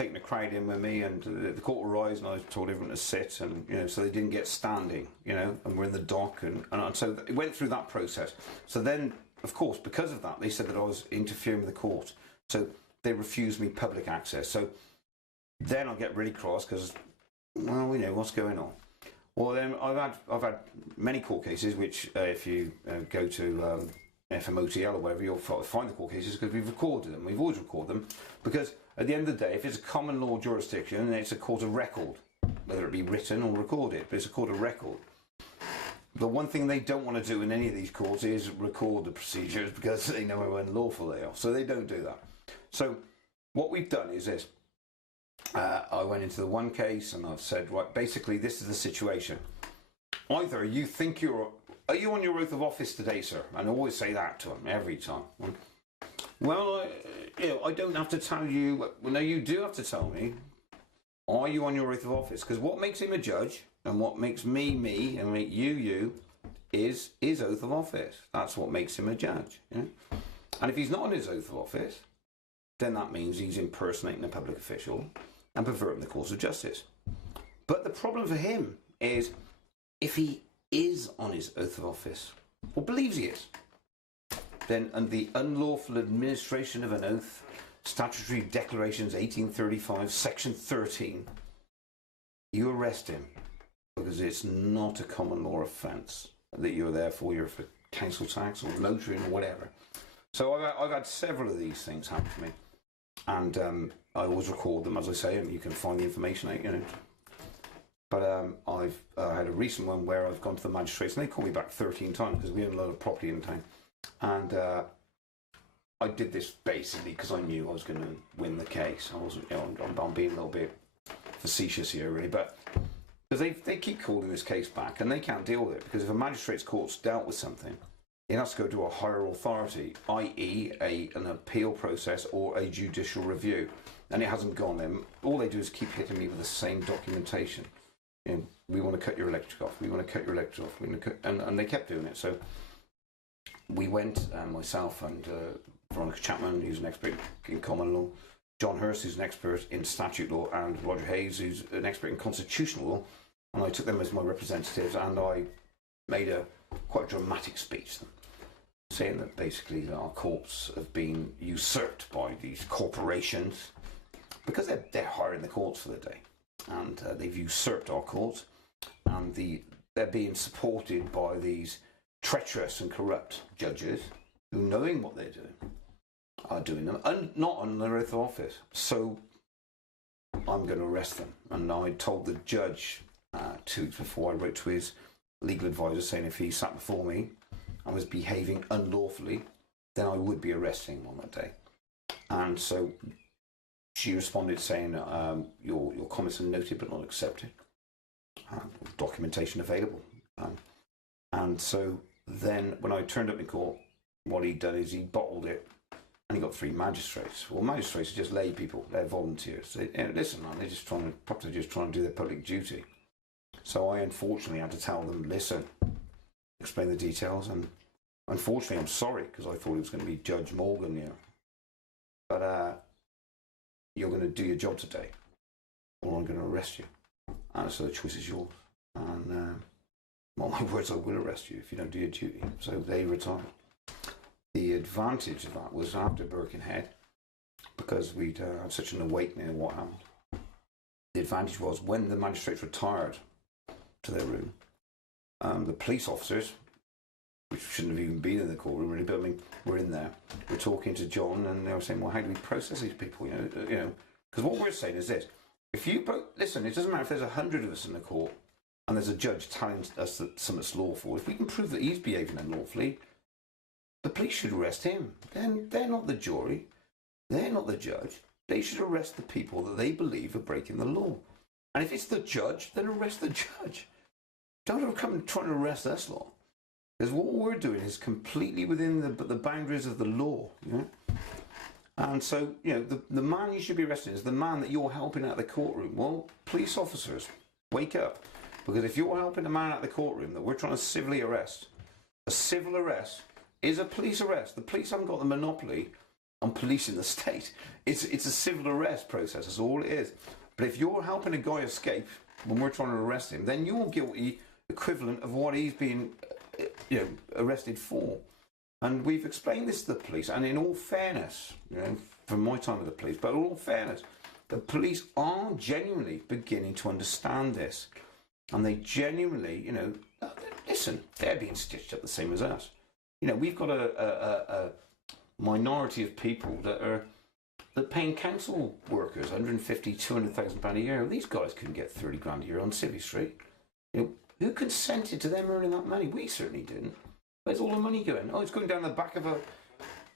taking the crowd in with me, and the court will rise, and I told everyone to sit, and so they didn't get standing, and we're in the dock, and so it went through that process. So then, of course, because of that, they said that I was interfering with the court, so they refused me public access. So then I get really cross because, well, what's going on. Well, then I've had many court cases, which if you go to FMOTL or wherever, you'll find the court cases because we've recorded them. We've always recorded them because at the end of the day, if it's a common law jurisdiction, then it's a court of record, whether it be written or recorded, but it's a court of record. The one thing they don't want to do in any of these courts is record the procedures because they know how unlawful they are. So they don't do that. So what we've done is this. I went into the one case and I've said, right, basically this is the situation. Either you think are you on your oath of office today, sir? And I always say that to them every time. Well, I don't have to tell you. Well, no, you do have to tell me. Are you on your oath of office? Because what makes him a judge and what makes me, me, and make you, is his oath of office. That's what makes him a judge. And if he's not on his oath of office, then that means he's impersonating a public official and perverting the course of justice. But the problem for him is if he is on his oath of office, or believes he is, then under the unlawful administration of an oath, Statutory Declarations 1835, Section 13, you arrest him because it's not a common law offence that you're there for. You're for council tax or motoring or whatever. So I've had several of these things happen to me, and I always record them, as I say, and you can find the information out, But I've had a recent one where I've gone to the magistrates and they called me back 13 times because we had a lot of property in town. And I did this basically because I knew I was going to win the case. I wasn't, I'm being a little bit facetious here, really, but because they keep calling this case back and they can't deal with it because if a magistrate's court's dealt with something, it has to go to a higher authority, i.e. an appeal process or a judicial review. And it hasn't gone there. All they do is keep hitting me with the same documentation. We want to cut your electric off. We want to cut your electric off. And they kept doing it. So we went, myself and Veronica Chapman, who's an expert in common law, John Hurst, who's an expert in statute law, and Roger Hayes, who's an expert in constitutional law. And I took them as my representatives, and I made quite a dramatic speech to them, saying that basically our courts have been usurped by these corporations because they're hiring the courts for the day. And they've usurped our courts, and they're being supported by these treacherous and corrupt judges who, knowing what they're doing, are doing them, and not on their oath of office. So I'm going to arrest them. And I told the judge 2 weeks before, I wrote to his legal advisor saying if he sat before me and was behaving unlawfully, then I would be arresting him on that day. And so she responded saying, your comments are noted but not accepted. Documentation available. And so then when I turned up in court, what he'd done is he bottled it and he got 3 magistrates. Well, magistrates are just lay people. They're volunteers. Listen, man, they're just trying to do their public duty. So I unfortunately had to tell them, listen, explain the details. And unfortunately, I'm sorry, because I thought it was going to be Judge Morgan, But you're going to do your job today, or I'm going to arrest you. And so the choice is yours. And well, my words, I will arrest you if you don't do your duty. So they retired. The advantage of that was after Birkenhead, because we'd had such an awakening of what happened. The advantage was when the magistrates retired to their room, the police officers, which shouldn't have even been in the courtroom really, but I mean, we're in there. We're talking to John, and they were saying, "Well, how do we process these people?" Because what we're saying is this: if you listen, it doesn't matter if there's 100 of us in the court, and there's a judge telling us that something's lawful. If we can prove that he's behaving unlawfully, the police should arrest him. Then they're not the jury, they're not the judge. They should arrest the people that they believe are breaking the law. And if it's the judge, then arrest the judge. Don't come trying to arrest us lot. Because what we're doing is completely within the boundaries of the law. And so, the man you should be arresting is the man that you're helping out of the courtroom. Well, police officers, wake up. Because if you're helping a man out of the courtroom that we're trying to civilly arrest, a civil arrest is a police arrest. The police haven't got the monopoly on policing the state. It's a civil arrest process. That's all it is. But if you're helping a guy escape when we're trying to arrest him, then you're guilty equivalent of what he's been, arrested for. And we've explained this to the police. And in all fairness, from my time with the police, but in all fairness, the police are genuinely beginning to understand this. And they genuinely, listen, they're being stitched up the same as us. We've got a minority of people that paying council workers 150, 200,000 pound a year. These guys couldn't get 30 grand a year on Civvy Street. Who consented to them earning that money? We certainly didn't. Where's all the money going? Oh, it's going down the back of a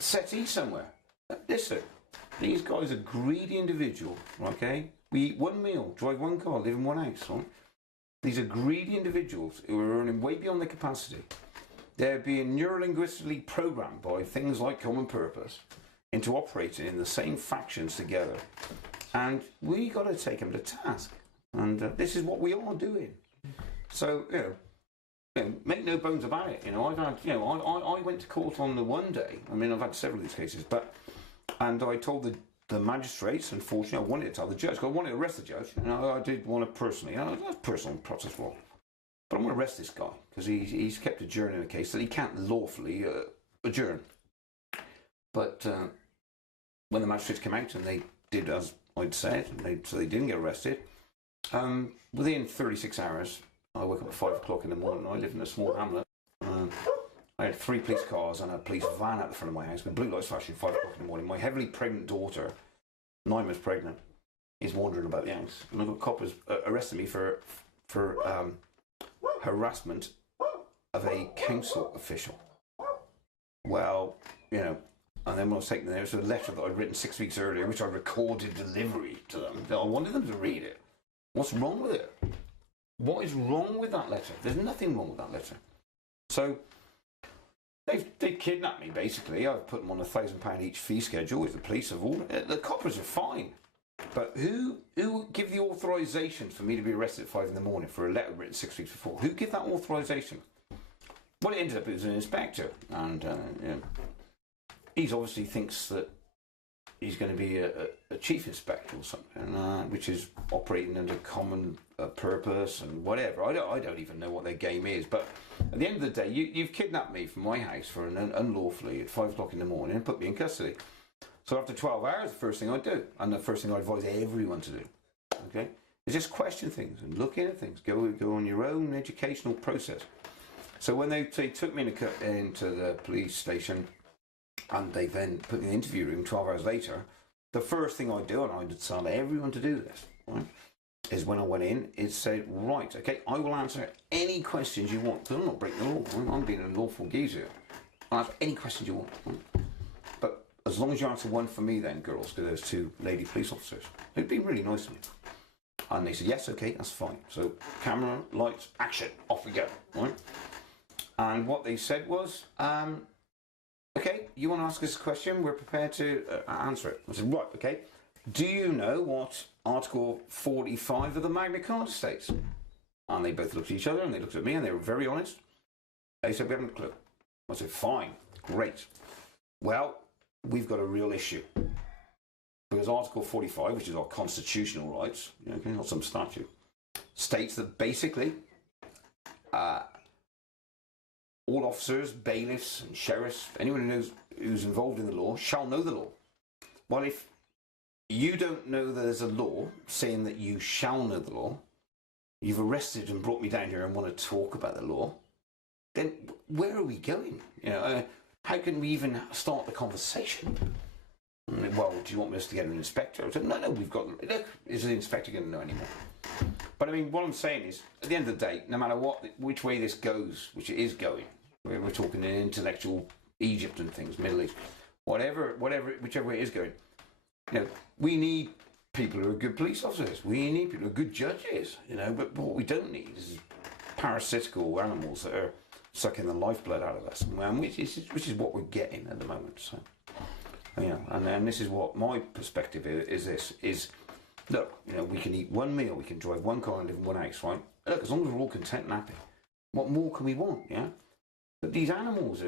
settee somewhere. Listen, these guys are greedy individuals, okay? We eat one meal, drive one car, live in one house, right? These are greedy individuals who are earning way beyond their capacity. They're being neurolinguistically programmed by things like common purpose into operating in the same factions together. And we got to take them to task. And this is what we are doing. So, make no bones about it. I've had, I went to court on the one day. I mean, I've had several of these cases, and I told the magistrates, unfortunately, I wanted to tell the judge, because I wanted to arrest the judge. I did want to personally, that's personal process law. But I'm going to arrest this guy, because he's kept adjourning a case that he can't lawfully adjourn. But when the magistrates came out and they did as I'd said, so they didn't get arrested, within 36 hours, I woke up at 5 o'clock in the morning. I live in a small hamlet. I had 3 police cars and a police van at the front of my house with blue lights flashing 5 o'clock in the morning. My heavily pregnant daughter, 9 months pregnant, is wandering about the house. And I've got coppers arresting me for harassment of a council official. Well, and then when I was taken there, it was a letter that I'd written 6 weeks earlier, which I recorded delivery to them. I wanted them to read it. What's wrong with it? What is wrong with that letter? There's nothing wrong with that letter. So they kidnapped me, basically. I've put them on £1,000 each fee schedule, which the police have all. The coppers are fine. But who give the authorisation for me to be arrested at 5 in the morning for a letter written 6 weeks before? Who give that authorisation? Well, it ended up it was an inspector, and he obviously thinks that he's going to be a chief inspector or something, which is operating under common purpose and whatever. I don't even know what their game is. But at the end of the day, you've kidnapped me from my house for unlawfully at 5 o'clock in the morning and put me in custody. So after 12 hours, the first thing I do, and the first thing I advise everyone to do, okay, is just question things and look into things. Go on your own educational process. So when they took me into the police station, and they then put me in the interview room 12 hours later, the first thing I do, and I would tell everyone to do this, right, is when I went in, is say, right, okay, I will answer any questions you want. I'm not breaking the law. I'm being a lawful geezer. I'll answer any questions you want. Right? But as long as you answer one for me then, girls, because there's 2 lady police officers. It'd be really nice of you. And they said, yes, okay, that's fine. So camera, lights, action, off we go. Right? And what they said was, okay, you want to ask us a question? We're prepared to answer it. I said, right, okay. Do you know what Article 45 of the Magna Carta states? And they both looked at each other and they looked at me and they were very honest. They said, we haven't a clue. I said, fine, great. Well, we've got a real issue. Because Article 45, which is our constitutional rights, okay, not some statute, states that basically all officers, bailiffs and sheriffs, anyone who's involved in the law, shall know the law. Well, if you don't know there's a law saying that you shall know the law, you've arrested and brought me down here and want to talk about the law, then where are we going? How can we even start the conversation? Well, do you want us to get an inspector? I said, no, we've got, look, is the inspector going to know anymore? But I mean, what I'm saying is, at the end of the day, no matter which way this goes, which it is going, we're talking in intellectual Egypt and things, Middle East, whichever way it is going, we need people who are good police officers. We need people who are good judges, but what we don't need is parasitical animals that are sucking the lifeblood out of us, which is what we're getting at the moment. So, and then this is what my perspective is look, we can eat one meal, we can drive one car and live in one house, right? Look, as long as we're all content and happy, what more can we want, yeah? But these animals,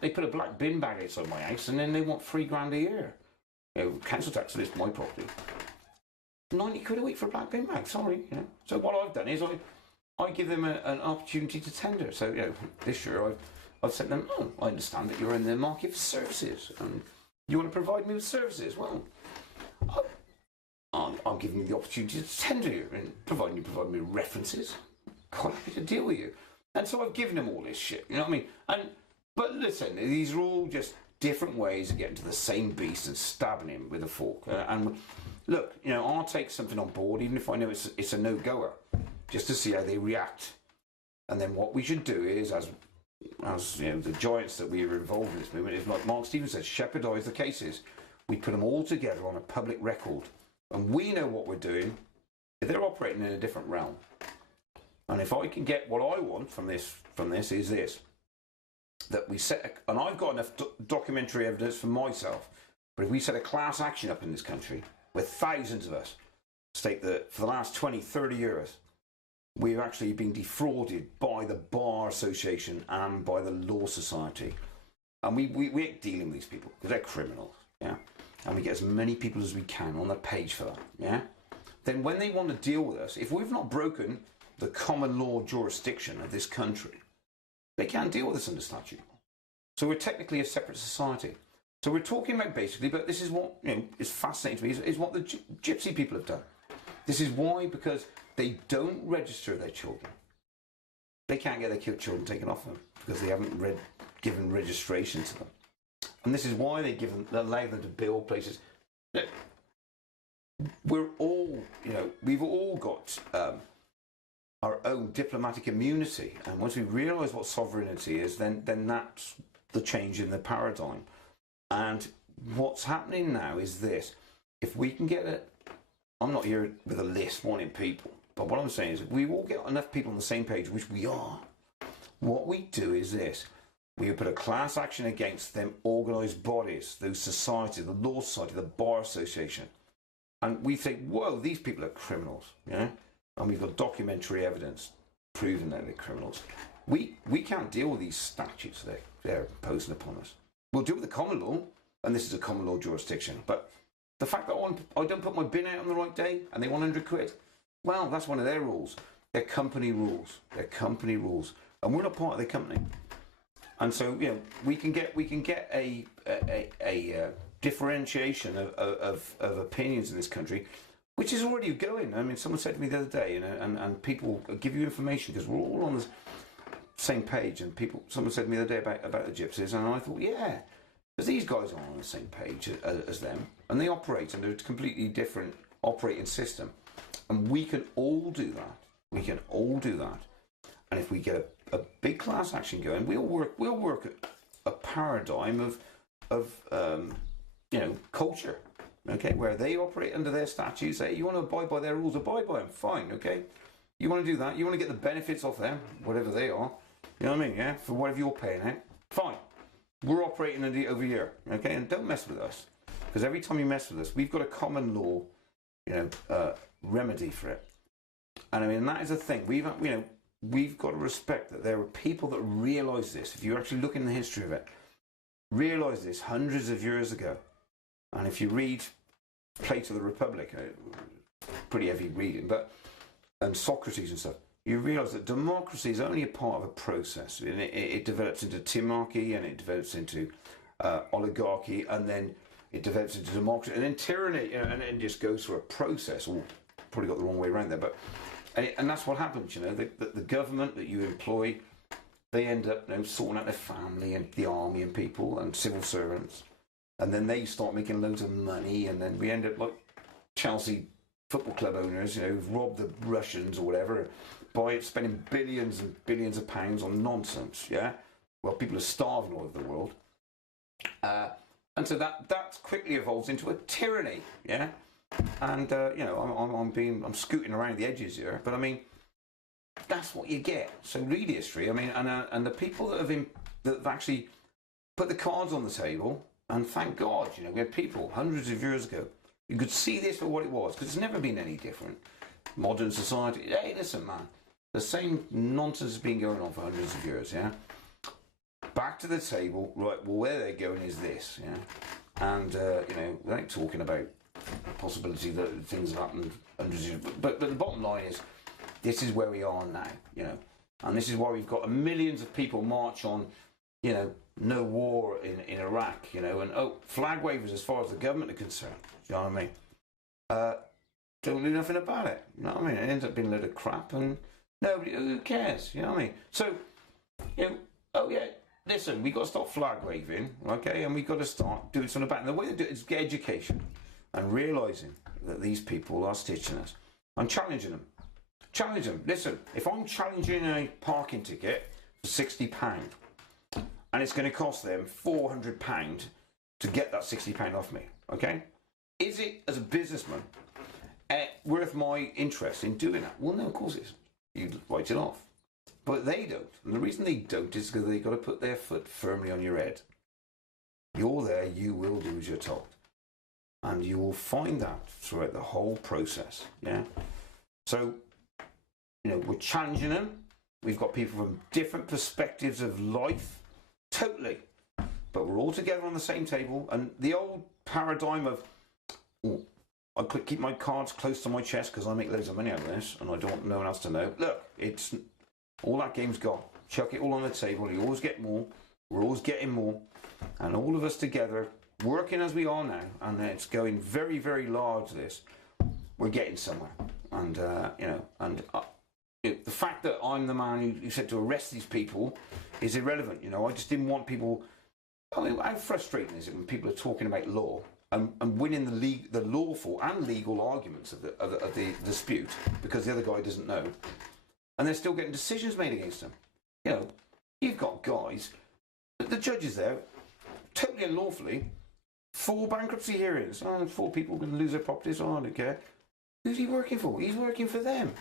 they put a black bin bag outside my house and then they want £3 grand a year. You know, council tax list my property. 90 quid a week for a black bin bag, sorry. You know. So what I've done is I give them an opportunity to tender. So, you know, this year I've said to them, oh, I understand that you're in the market for services and you want to provide me with services. Well, I'm giving you the opportunity to tender you, and providing you provide me with references, quite happy to deal with you. And so I've given them all this shit, you know what I mean? But listen, these are all just different ways of getting to the same beast and stabbing him with a fork. And look, you know, I'll take something on board, even if I know it's a no-goer, just to see how they react. And then what we should do is, as you know, the giants that we are involved in this movement, is like Mark Stevens said, shepherdise the cases. We put them all together on a public record, and we know what we're doing. If they're operating in a different realm, and if I can get what I want from this is this, that we set, and I've got enough documentary evidence for myself, but if we set a class action up in this country, where thousands of us state that for the last 20, 30 years, we've actually been defrauded by the Bar Association and by the Law Society. And we ain't dealing with these people, because they're criminals, yeah? And we get as many people as we can on the page for that, yeah? Then when they want to deal with us, if we've not broken the common law jurisdiction of this country, they can't deal with us under statute. So we're technically a separate society. So we're talking about basically, but this is what, you know, is fascinating to me, is what the gypsy people have done. This is why, because they don't register their children. They can't get their children taken off them because they haven't given registration to them. And this is why allow them to build places. Look, we're all, you know, we've all got our own diplomatic immunity. And once we realise what sovereignty is, then that's the change in the paradigm. And what's happening now is this. If we can get I'm not here with a list wanting people, but what I'm saying is if we all get enough people on the same page, which we are, what we do is this. We put a class action against them organised bodies, those societies, the Law Society, the Bar Association. And we think, whoa, these people are criminals, yeah? And we've got documentary evidence proving that they're criminals. We can't deal with these statutes they're imposing upon us. We'll deal with the common law, and this is a common law jurisdiction. But the fact that I don't put my bin out on the right day and they want 100 quid, well, that's one of their rules. They're company rules. They're company rules. And we're not part of their company. And so, you know, we can get a differentiation of opinions in this country, which is already going. I mean, someone said to me the other day, you know, and people give you information because we're all on the same page. And someone said to me the other day about the gypsies, and I thought, yeah, because these guys are on the same page as them, and they operate under a completely different operating system, and we can all do that. We can all do that, and if we get a big class action going, we'll work a paradigm of you know, culture, okay, where they operate under their statutes. Say you want to abide by their rules, abide by them, fine, okay. You want to do that, you want to get the benefits off them, whatever they are, you know what I mean, yeah, for whatever you're paying out, fine. We're operating over here, okay, and don't mess with us, because every time you mess with us, we've got a common law, you know, remedy for it. And I mean, that is a thing. We've got to respect that there are people that realise this. If you actually look in the history of it, realise this hundreds of years ago. And if you read Plato the Republic, pretty heavy reading, and Socrates and stuff, you realise that democracy is only a part of a process. And it develops into tyranny, and it develops into oligarchy, and then it develops into democracy, and then tyranny, you know, and it just goes through a process. Or probably got the wrong way around there, but and that's what happens. You know, the government that you employ, they end up, you know, sorting out their family and the army and people and civil servants, and then they start making loads of money, and then we end up like Chelsea football club owners, you know, who've robbed the Russians or whatever by spending billions and billions of pounds on nonsense. Yeah, well, people are starving all over the world, and so that quickly evolves into a tyranny. Yeah. And you know, I'm scooting around the edges here, but I mean, that's what you get. So read history. I mean, and the people that have actually put the cards on the table, and thank God, you know, we had people hundreds of years ago who could see this for what it was, because it's never been any different. Modern society, hey, listen, man, the same nonsense has been going on for hundreds of years. Yeah. Back to the table, right? Well, where they're going is this. Yeah. And, you know, we ain't talking about the possibility that things have happened hundreds of years. But the bottom line is, this is where we are now, you know. And this is why we've got millions of people march on, you know, no war in Iraq, you know, and flag wavers as far as the government are concerned. You know what I mean? Don't do nothing about it. You know what I mean? It ends up being a load of crap, and nobody, who cares? You know what I mean? So, you know, oh yeah, listen, we've got to stop flag waving, okay, and we've got to start doing something about it. And the way to do it is get education and realising that these people are stitching us. I'm challenging them. Challenge them. Listen, if I'm challenging a parking ticket for £60 and it's going to cost them £400 to get that £60 off me, okay? Is it, as a businessman, worth my interest in doing that? Well, no, of course it isn't. You write it off. But they don't. And the reason they don't is because they've got to put their foot firmly on your head. You're there, you will do as you're told. And you will find that throughout the whole process, yeah? So, you know, we're challenging them. We've got people from different perspectives of life, totally. But we're all together on the same table. And the old paradigm of, oh, I could keep my cards close to my chest because I make loads of money out of this and I don't want no one else to know. Look, it's all that game's gone. Chuck it all on the table. You always get more. We're always getting more. And all of us together, working as we are now, and it's going very, very large, this, we're getting somewhere. And, you know, and the fact that I'm the man who said to arrest these people is irrelevant. You know, I just didn't want people. I mean, how frustrating is it when people are talking about law and winning the lawful and legal arguments of the dispute because the other guy doesn't know, and they're still getting decisions made against them? You know, you've got guys, the judges there, totally unlawfully, 4 bankruptcy hearings. Oh, 4 people going to lose their properties. Oh, I don't care. Who's he working for? He's working for them.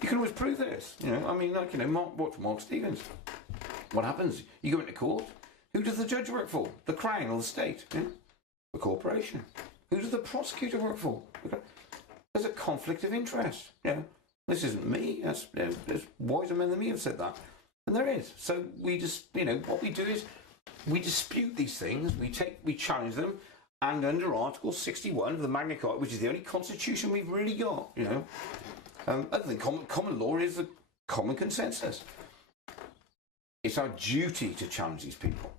You can always prove this. You know, I mean, like, you know, watch Mark Stevens. What happens? You go into court. Who does the judge work for? The Crown or the state? Yeah? The corporation. Who does the prosecutor work for? There's a conflict of interest. Yeah, this isn't me. There's wiser men than me have said that, and there is. So we just, you know, what we do is we dispute these things. We challenge them, and under Article 61 of the Magna Carta, which is the only constitution we've really got, you know, other than common law is the common consensus. It's our duty to challenge these people.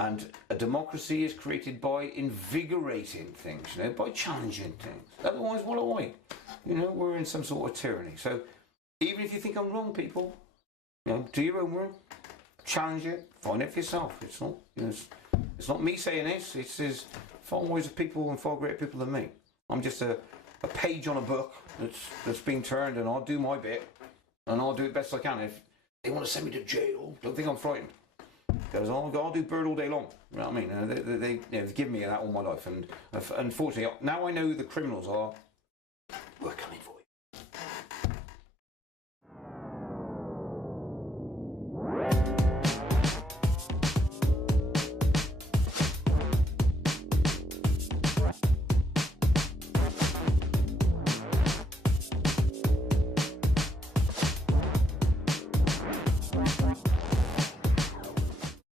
And a democracy is created by invigorating things, you know, by challenging things. Otherwise, what are we? You know, we're in some sort of tyranny. So even if you think I'm wrong, people, you know, do your own work, challenge it, find it for yourself. It's not, you know, it's not me saying this. It's far wiser people and far greater people than me. I'm just a page on a book that's being turned, and I'll do my bit, and I'll do it best I can. If they want to send me to jail, don't think I'm frightened. Because I'll do bird all day long. You know what I mean? They've given me that all my life, and unfortunately, now I know who the criminals are.